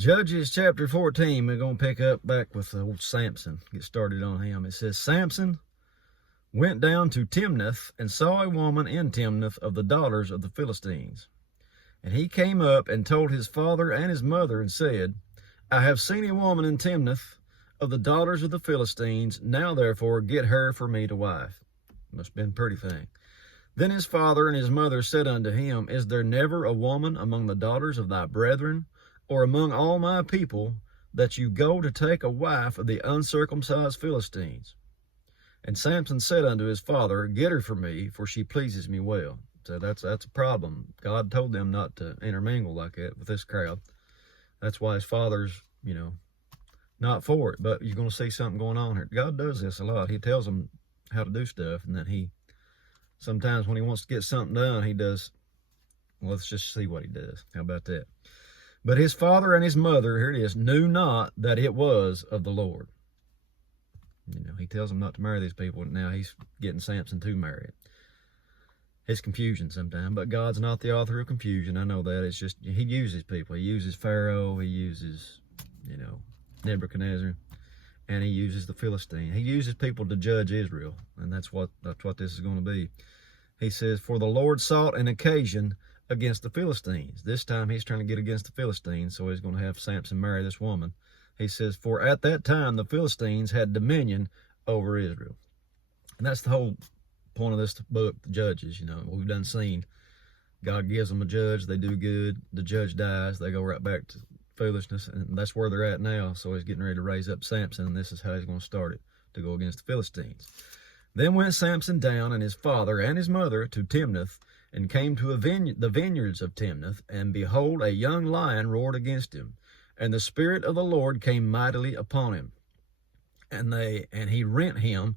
Judges chapter 14, we're going to pick up back with old Samson. Get started on him. It says, Samson went down to Timnath and saw a woman in Timnath of the daughters of the Philistines. And he came up and told his father and his mother and said, I have seen a woman in Timnath of the daughters of the Philistines. Now therefore get her for me to wife. Must have been a pretty thing. Then his father and his mother said unto him, Is there never a woman among the daughters of thy brethren, or among all my people, that you go to take a wife of the uncircumcised Philistines? And Samson said unto his father, Get her for me, for she pleases me well. So that's a problem. God told them not to intermingle like that with this crowd. That's why his father's, not for it. But you're going to see something going on here. God does this a lot. He tells them how to do stuff, and then sometimes when he wants to get something done, he does, well, let's just see what he does. How about that? But his father and his mother, here it is, knew not that it was of the Lord. He tells them not to marry these people. Now he's getting Samson to marry it. It's confusion sometimes, but God's not the author of confusion. I know that. It's just, he uses people. He uses Pharaoh. He uses, Nebuchadnezzar. And he uses the Philistine. He uses people to judge Israel. And that's what this is going to be. He says, For the Lord sought an occasion against the Philistines. This time he's trying to get against the Philistines, so he's going to have Samson marry this woman. He says, For at that time the Philistines had dominion over Israel. And that's the whole point of this book, the Judges. We've done seen. God gives them a judge, they do good, the judge dies, they go right back to foolishness, and that's where they're at now. So he's getting ready to raise up Samson, and this is how he's going to start it, to go against the Philistines. Then went Samson down and his father and his mother to Timnath, and came to the vineyards of Timnath, and behold, a young lion roared against him. And the Spirit of the Lord came mightily upon him. And he rent him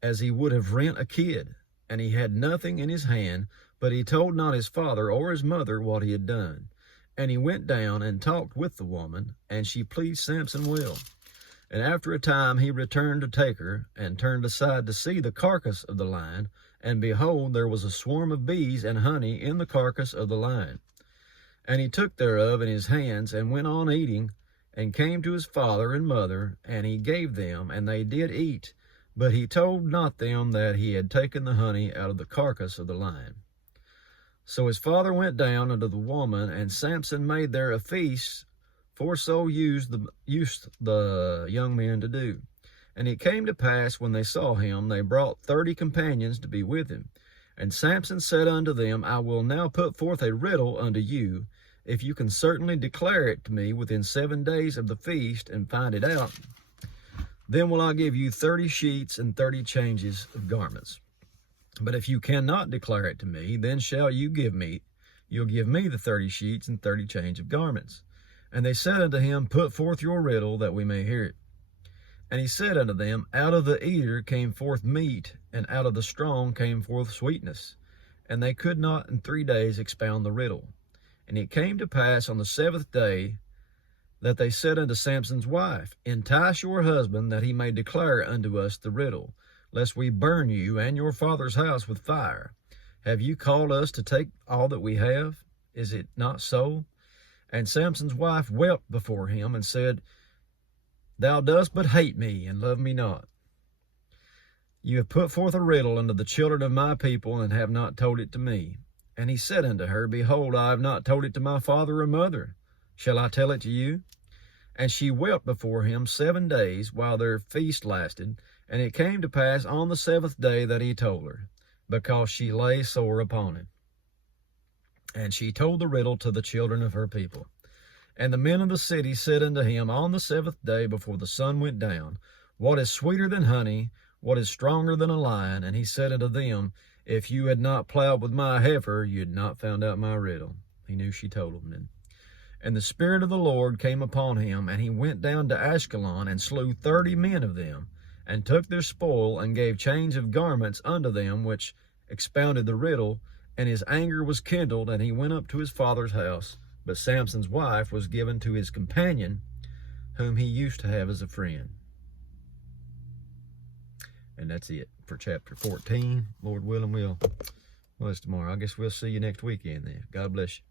as he would have rent a kid. And he had nothing in his hand, but he told not his father or his mother what he had done. And he went down and talked with the woman, and she pleased Samson well. And after a time he returned to take her, and turned aside to see the carcass of the lion. And behold, there was a swarm of bees and honey in the carcass of the lion. And he took thereof in his hands, and went on eating, and came to his father and mother, and he gave them, and they did eat. But he told not them that he had taken the honey out of the carcass of the lion. So his father went down unto the woman, and Samson made there a feast, for so used the young men to do. And it came to pass, when they saw him, they brought 30 companions to be with him. And Samson said unto them, I will now put forth a riddle unto you, if you can certainly declare it to me within 7 days of the feast, and find it out. Then will I give you 30 sheets and 30 changes of garments. But if you cannot declare it to me, then shall you'll give me the 30 sheets and 30 change of garments. And they said unto him, Put forth your riddle, that we may hear it. And he said unto them, Out of the eater came forth meat, and out of the strong came forth sweetness. And they could not in 3 days expound the riddle. And it came to pass on the 7th day that they said unto Samson's wife, Entice your husband, that he may declare unto us the riddle, lest we burn you and your father's house with fire. Have you called us to take all that we have? Is it not so? And Samson's wife wept before him, and said, Thou dost but hate me, and love me not. You have put forth a riddle unto the children of my people, and have not told it to me. And he said unto her, Behold, I have not told it to my father or mother. Shall I tell it to you? And she wept before him 7 days, while their feast lasted. And it came to pass on the 7th day that he told her, because she lay sore upon him. And she told the riddle to the children of her people. And the men of the city said unto him on the 7th day before the sun went down, What is sweeter than honey? What is stronger than a lion? And he said unto them, If you had not plowed with my heifer, you had not found out my riddle. He knew she told him then. And the Spirit of the Lord came upon him, and he went down to Ashkelon, and slew 30 men of them, and took their spoil, and gave change of garments unto them which expounded the riddle. And his anger was kindled, and he went up to his father's house. But Samson's wife was given to his companion, whom he used to have as a friend. And that's it for chapter 14. Lord willing, well, it's tomorrow. I guess we'll see you next weekend then. God bless you.